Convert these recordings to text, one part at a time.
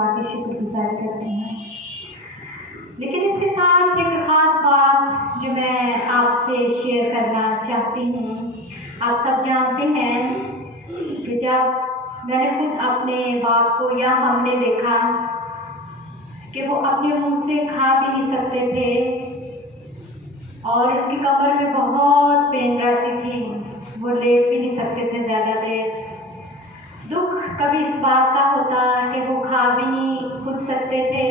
खुदा की शुक्रगुजारी करते हैं। लेकिन इसके साथ एक ख़ास बात जो मैं आपसे शेयर करना चाहती हूँ। आप सब जानते हैं कि जब मैंने खुद अपने बाप को या हमने देखा कि वो अपने मुंह से खा भी नहीं सकते थे और उनकी कमर में बहुत पेन रहती थी, वो लेट भी नहीं सकते थे ज़्यादा देर। दुख कभी इस बात का होता कि वो खा भी नहीं खुद सकते थे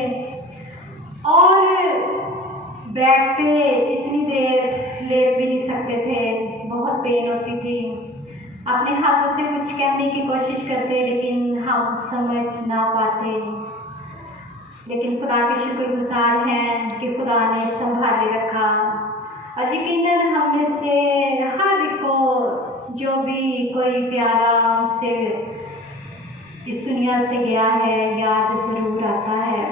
और बेड पे इतनी देर लेट भी नहीं सकते थे, बहुत पेन होती थी। अपने हाथों से कुछ कहने की कोशिश करते लेकिन हम समझ ना पाते। लेकिन खुदा के शुक्रगुजार हैं कि खुदा ने संभाले रखा और यकीनन हम में से हर को जो भी कोई प्यारा से इस दुनिया से गया है याद ज़रूर आता है।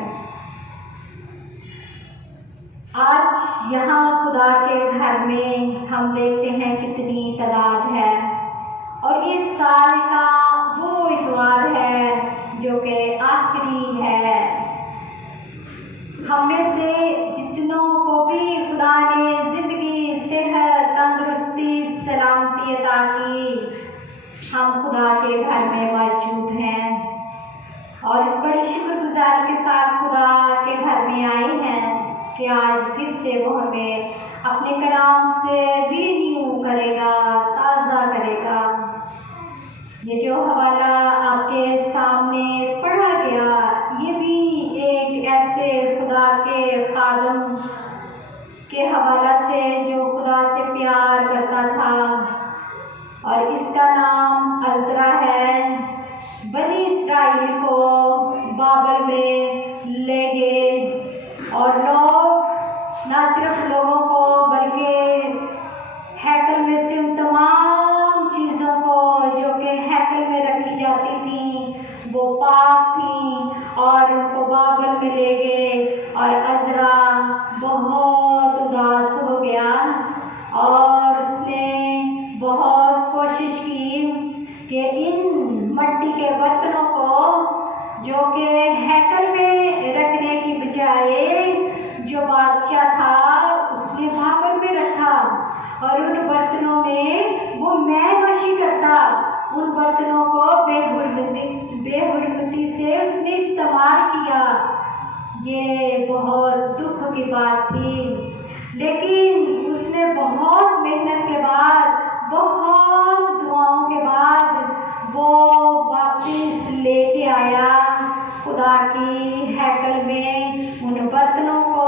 आज यहाँ खुदा के घर में हम देखते हैं कितनी तादाद है और ये साल का वो इतवार है जो कि आखिरी है। हम में से जितनों को भी खुदा ने ज़िंदगी, सेहत, तंदुरुस्ती, सलामती अता की, हम खुदा के घर में मौजूद हैं और इस बड़ी शुक्रगुजारी के साथ खुदा के घर में आए हैं कि आज फिर से वो हमें अपने कलाम से रिन्यू करेगा, ताज़ा करेगा। ये जो हवाला आपके सामने पढ़ा गया, ये भी एक ऐसे खुदा के खादम के हवाला से जो खुदा से प्यार करता था और इसका नाम अज़रा है। बनी इस्राइल को बाबल में ले गए और लोग न सिर्फ लोगों को बल्कि हैकल में से उन तमाम चीज़ों को जो कि हैकल में रखी जाती थी वो पाक थी और उनको बाबल में ले गए और अज़रा बहुत उदास हो गया और उसने बहुत कोशिश की कि इन मट्टी के बर्तनों को जो कि हैकल में रखने की बजाय जो बादशाह था उसने बाबल में रखा और उन बर्तनों में वो मैनोशी करता, उन बर्तनों को बेहुरमती से उसने इस्तेमाल किया। ये बहुत दुख की बात थी, लेकिन उसने बहुत मेहनत के बाद, बहुत दुआओं के बाद वो वापस लेके आया खुदा की हैकल में उन बर्तनों को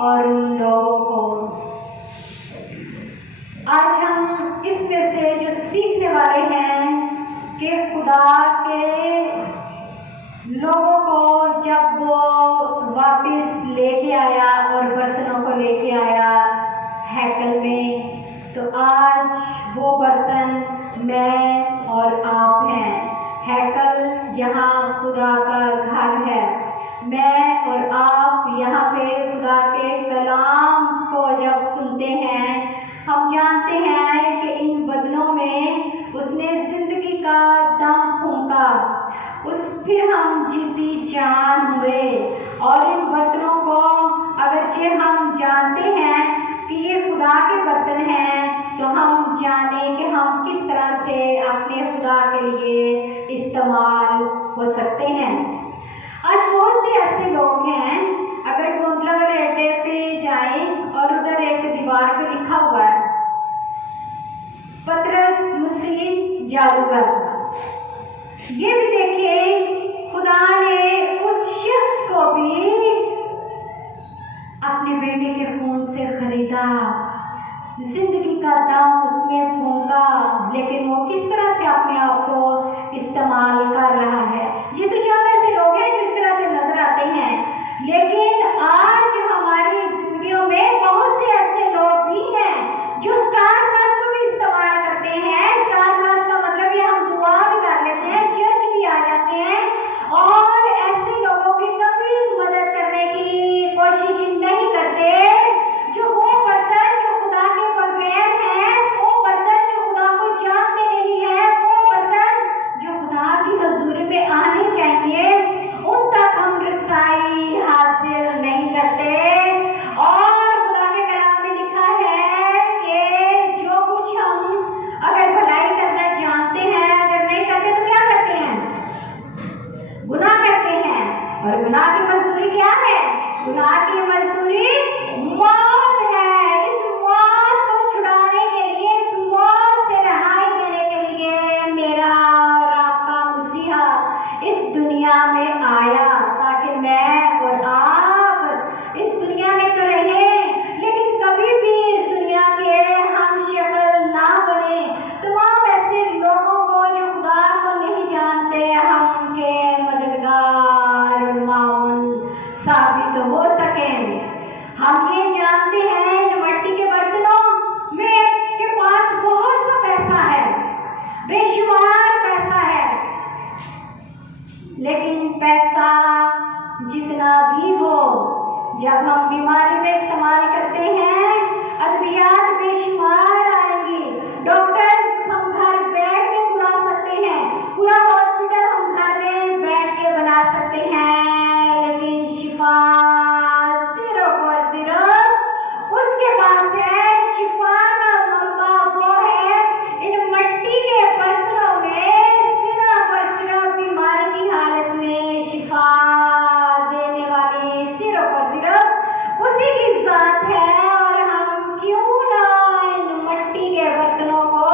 और उन लोगों को। आज हम इसमें से जो सीखने वाले हैं कि खुदा के लोगों को जब वो वापस लेके आया और बर्तनों को लेके आया हैकल में, तो आज वो बर्तन मैं और आप हैं। हैकल यहाँ खुदा का घर है। मैं और आप यहाँ पे खुदा के कलाम को जब सुनते हैं, हम जानते हैं कि इन बदनों में उसने ज़िंदगी का दम फूंका, फिर हम जीती जान हुए और इन बर्तनों को अगरचे हम जानते हैं कि ये खुदा के बर्तन हैं, तो हम जाने कि हम किस तरह से अपने खुदा के लिए इस्तेमाल हो सकते हैं। आज बहुत से ऐसे लोग हैं, अगर गोंदला वाले अड्डे पे जाएं और उधर एक दीवार पे लिखा हुआ है पतरस मसीह जादूगर, ये भी देखिए खुदा ने उस शख्स को भी अपने बेटे के खून से खरीदा, जिंदगी का दम उसमें फूंका, लेकिन वो किस तरह से अपने आप को इस्तेमाल कर रहा है। ये तो चार ऐसे लोग हैं जो इस तरह से नजर आते हैं, लेकिन आज हमारी जिंदगियों में बहुत से ऐसे लोग भी हैं जो स्टार प्लस को भी इस्तेमाल करते हैं। स्टार प्लस का मतलब ये हम दुआ भी कर लेते हैं, चर्च भी आ जाते हैं और ऐसे लोगों की कभी मदद करने की कोशिश नहीं करते जो वो बर्तन जो खुदा के बगैर हैं, वो बर्तन जो खुदा को जानते नहीं है, वो बर्तन जो खुदा की हजूरी में और गुनाह की मजदूरी क्या है? गुनाह की मजदूरी मौत है। इस मौत को छुड़ाने के लिए, इस मौत से रहाई देने के लिए मेरा और आपका मसीहा इस दुनिया में आया, ताकि मैं और आप इस दुनिया में तो रहें, लेकिन कभी भी इस दुनिया के हम शक्ल ना बने। तमाम ऐसे लोगों को जो खुदा को नहीं जानते, हम उनके मददगार और माउन साबित हो सकें। हम ये जानते हैं इन मट्टी के बर्तनों में के पास बहुत सा पैसा है, बेशुमार पैसा है, लेकिन पैसा जितना भी हो, जब हम बीमारी में इस्तेमाल करते हैं, अद्वियात बेशुमार आएंगी। डॉक्टर्स हम घर बैठ के बुला सकते हैं, पूरा हॉस्पिटल हम घर में बैठ के बना सकते हैं, लेकिन शिफा सिर्फ और सिर्फ उसके पास है। शिफा का मंबा वो है इन मट्टी के बर्तनों में, सिर्फ और सिर्फ बीमारी की हालत में शिफा देने वाली सिर्फ और सिर्फ उसी की जात है। और हम क्यों ना इन मट्टी के बर्तनों को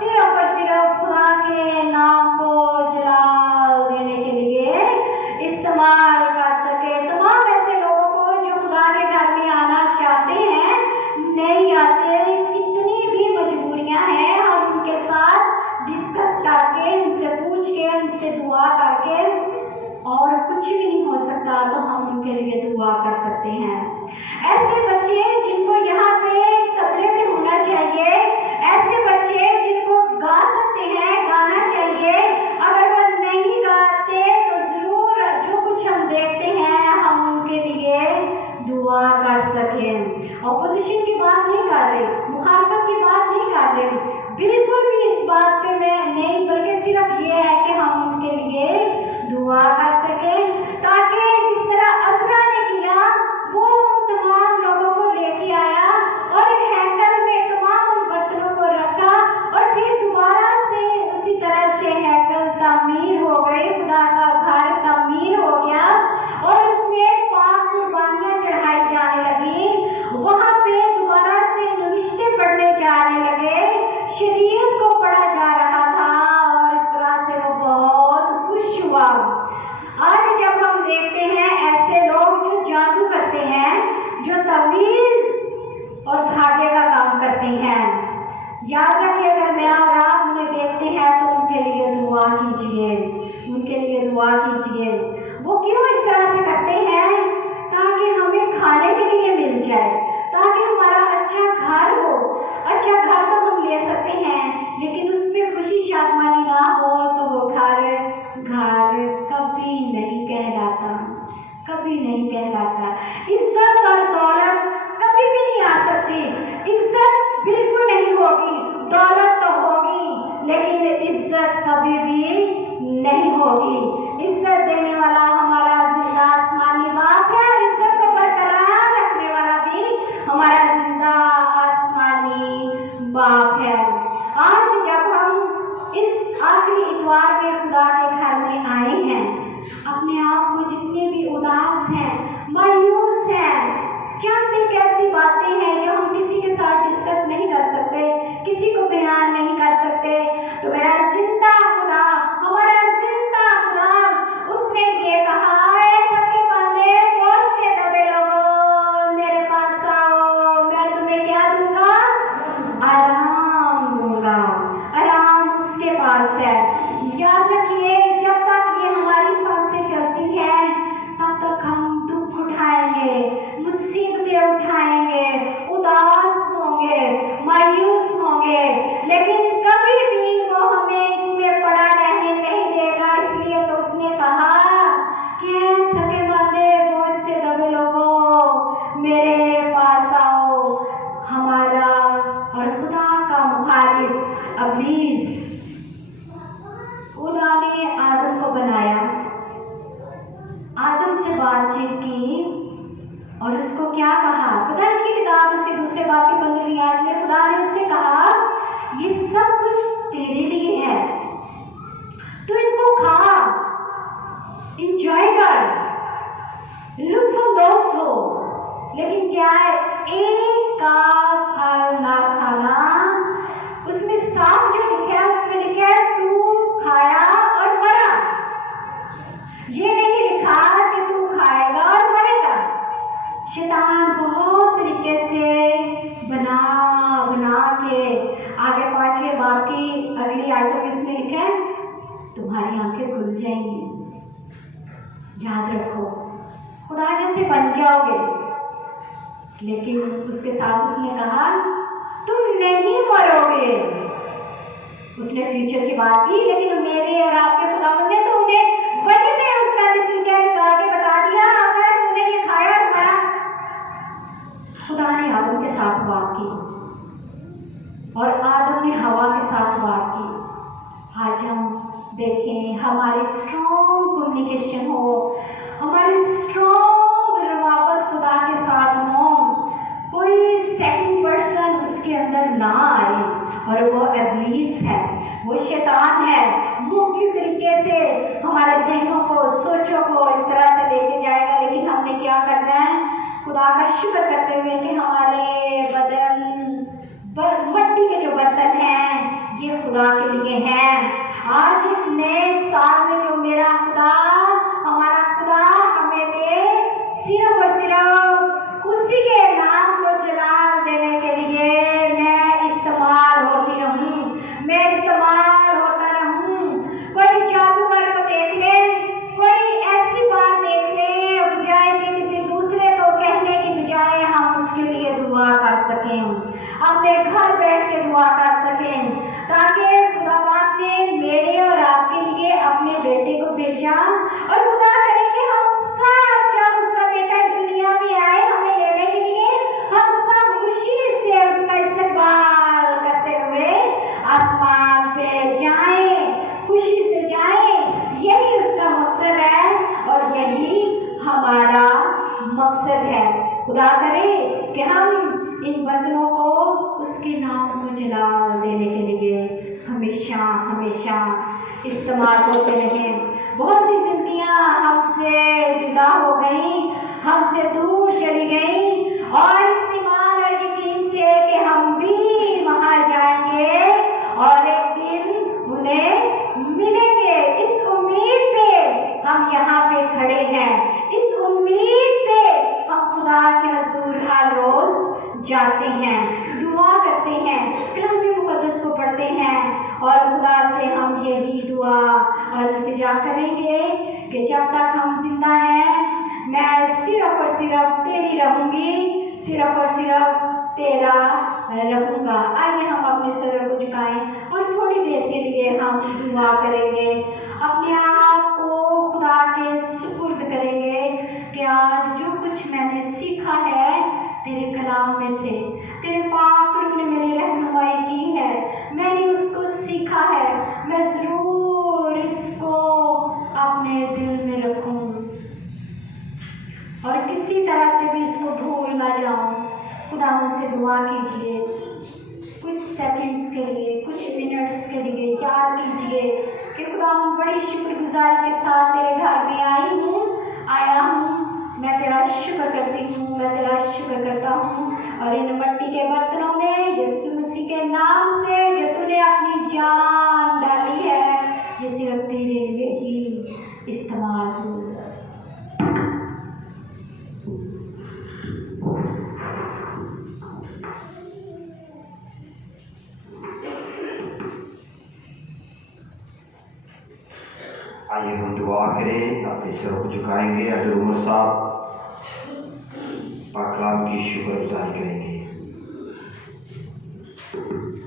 सिर्फ और सिर्फ खुदा के नाम को जलाल देने के लिए इस्तेमाल कर सके। तमाम ऐसे लोगों को जो खुदा के घर में आना चाहते हैं, नहीं आते, कितनी भी मजबूरियां हैं, हम उनके साथ डिस्कस करके, उनसे पूछ के, उनसे दुआ करके, और कुछ भी नहीं हो सकता तो हम उनके लिए दुआ कर सकते हैं। ऐसे बच्चे जिनको यहाँ पे तबले पे होना चाहिए, ऐसे बच्चे जिनको गा सकते हैं, गाना चाहिए, अगर वो नहीं गाते तो जरूर जो कुछ हम देखते हैं हम उनके लिए दुआ कर सकें। ऑपोजिशन की बात नहीं कर रही, मुखालफत की बात नहीं कर रही, बिल्कुल भी इस बात पे मैं नहीं, बल्कि सिर्फ ये है कि हम उनके लिए दुआ कर सकें, ताकि जिस तरह अज़रा ने किया, वो तमाम लोगों को लेके आया और हैकल में तमाम उन बर्तनों को रखा, और फिर दोबारा से उसी तरह से हैकल तामीर हो गई, खुदा का घर तामीर हो गया, और उसमें 5 कुर्बानियां चढ़ाई जाने लगी। वहाँ पे दोबारा से नविश्ते पढ़ने जाने लगे, शरीयत को पढ़ा जा रहा था, और इस तरह से वो बहुत खुश हुआ। आज जब हम देखते हैं ऐसे लोग जो जादू करते हैं, जो तवीज़ और धागे का काम करते हैं, याद रखिए, अगर मैं और आप उन्हें देखते हैं तो उनके लिए दुआ कीजिए, उनके लिए दुआ कीजिए। वो क्यों इस तरह से करते हैं? ताकि हमें खाने के लिए मिल जाए, ताकि हमारा अच्छा घर हो। अच्छा घर तो हम ले सकते हैं, लेकिन उसमें खुशी शादमानी ना हो तो वो घर कभी नहीं कहलाता, कभी नहीं कहलाता। इज्जत और दौलत कभी भी नहीं आ सकती। इज्जत बिल्कुल नहीं होगी, दौलत तो होगी, लेकिन इज्जत कभी भी नहीं होगी। इज्जत देने वाला हमारा जिंदा आसमानी बाप है, और इज्जत को बरकरार रखने वाला भी हमारा जिंदा आसमानी बाप है। आज जब हम इस आखिरी इतवार में खुदा के घर में आए हैं, अपने आप को जितने भी उदास हैं, मायूस हैं, जानते कैसी बातें हैं जो हम किसी के साथ डिस्कस नहीं कर सकते, किसी को बयान नहीं कर सकते, तो मेरा जिंदा खुदा, हमारा जिंदा खुदा, उसने ये कहा है, थके बंदे, बहुत से दबे लोगों, मेरे पास आओ, मैं तुम्हें क्या दूंगा? आराम दूंगा। आराम उसके पास है। याद रखिए, जब तक ये हमारी सांसें चलती हैं, तब तक हम दुख उठाएंगे, मुसीबतें उठाएंगे, उदास होंगे, मायूस होंगे, लेकिन कभी भी वो हमें इसमें पड़ा रहने नहीं देगा। इसलिए तो उसने कहा कि थके मांदे, बोझ से दबे लोगों, मेरे पास आओ। हमारा और खुदा का मुखालिफ इब्लीस, खुदा ने आदम को बनाया, आदम से बातचीत की और उसको क्या कहा? खुदाइश की किताब उसके दूसरे बाब की 15वीं आयत में खुदा ने उससे कहा, ये सब कुछ तेरे लिए है, तू इनको खा, इंजॉय कर, लुत्फानंदोज हो, लेकिन क्या है, एक का फल ना खाना। उसमें साफ जो लिखा है उसमें लिखा है तू खाया और मरा। ये नहीं लिखा कि तू खाएगा और मरेगा। शैतान बहुत तरीके से बना के आगे 5वें बाब की अगली आयतों में उसमें लिखा है तुम्हारी आंखें खुल जाएंगी। याद रखो, खुदा जैसे बन जाओगे। लेकिन उसके साथ उसने कहा तुम नहीं मरोगे। उसने फ्यूचर की बात की, लेकिन मेरे और आपके खुदावंद ने तो उन्हें वही में उसका नतीजा निकाल के बता दिया, अगर तूने ये खाया और मरा। खुदा ने आदम के साथ बात की और आदम ने हवा के साथ बात की। आज हम देखें हमारी स्ट्रॉन्ग कम्युनिकेशन हो, हमारी स्ट्रॉन्ग रवाबत खुदा के साथ हो, कोई सेकंड पर्सन उसके अंदर ना आए। और वो इब्लीस है, वो शैतान है, मुख्य तरीके से हमारे जहनों को, सोचों को इस तरह से लेके जाएगा। लेकिन हमने क्या करना है, खुदा का शुक्र करते हुए कि हमारे बदन मट्टी के जो बर्तन हैं ये खुदा के लिए हैं। आज इस नए साल में जो मेरा खुदा, हमारा खुदा हमें दे, सिर्फ और सिर्फ उसी के नाम को जलाल देने के लिए मैं इस्तेमाल होती रहूं, मैं इस्तेमाल होता रहूं। कोई जादूगर को देख ले, कोई ऐसी बात देख ले, बजाय कि किसी दूसरे को कहने की बजाय हम उसके लिए दुआ कर सकें, अपने घर बैठ के दुआ कर सकें, ताकि खुदा बाप ने मेरे और आपके लिए अपने बेटे को भेजा। और खुदा करे कि हम सब जब उसका बेटा दुनिया में आए हमें लेने के लिए, हम सब खुशी से उसका इस्तेमाल करते हुए आसमान पे जाएं, खुशी से जाएं। यही उसका मकसद है और यही हमारा मकसद है। खुदा करे कि हम इन बंधनों को उसके नाम को जलाल देने के लिए हमेशा हमेशा इस्तेमाल होते रहें। बहुत सी जिंदगियां हमसे जुदा हो गई, हमसे दूर चली गई, और इस ईमान और यकीन से कि हम भी वहां जाएंगे और एक दिन उन्हें मिलेंगे, इस उम्मीद पे हम यहाँ पे खड़े हैं। इस उम्मीद पे हम खुदा के हुजूर हर रोज जाते हैं, दुआ करते हैं, कलाम मुकद्दस को पढ़ते हैं और खुदा से हम यही दुआ और इल्तिजा करेंगे कि जब तक हम जिंदा हैं मैं सिर्फ और सिर्फ तेरी रहूंगी, सिर्फ और सिर्फ तेरा रहूंगा। आइए हम अपने सरों को झुकाएं और थोड़ी देर के लिए हम दुआ करेंगे, अपने आप को खुदा के सुपुर्द करेंगे कि आज जो कुछ मैंने सीखा है तेरे कलाम में से, तेरे पाक रूह ने मेरी रहनुमाई की है, मैंने उसको सीखा है, मैं जरूर इसको अपने दिल में रखूं और किसी तरह से भी इसको भूल ना जाऊं। खुदा मुझसे दुआ कीजिए, कुछ सेकंड्स के लिए, कुछ मिनट्स के लिए याद कीजिए कि खुदा बड़ी शुक्रगुजारी के साथ तेरे घर में आया हूँ, मैं तेरा शुक्र करती हूँ, मैं तेरा शुक्र करता हूँ। और इन मट्टी के बर्तनों में यीशु मसीह के नाम से जो तूने अपनी जान डाली है, ये सिर्फ तेरे लिए ही इस्तेमाल हो। आइए हम दुआ करें, अपने सरों को झुकाएंगे। अगर उमर साहब पाक कलाम की शुक्रगुजारी करेंगे।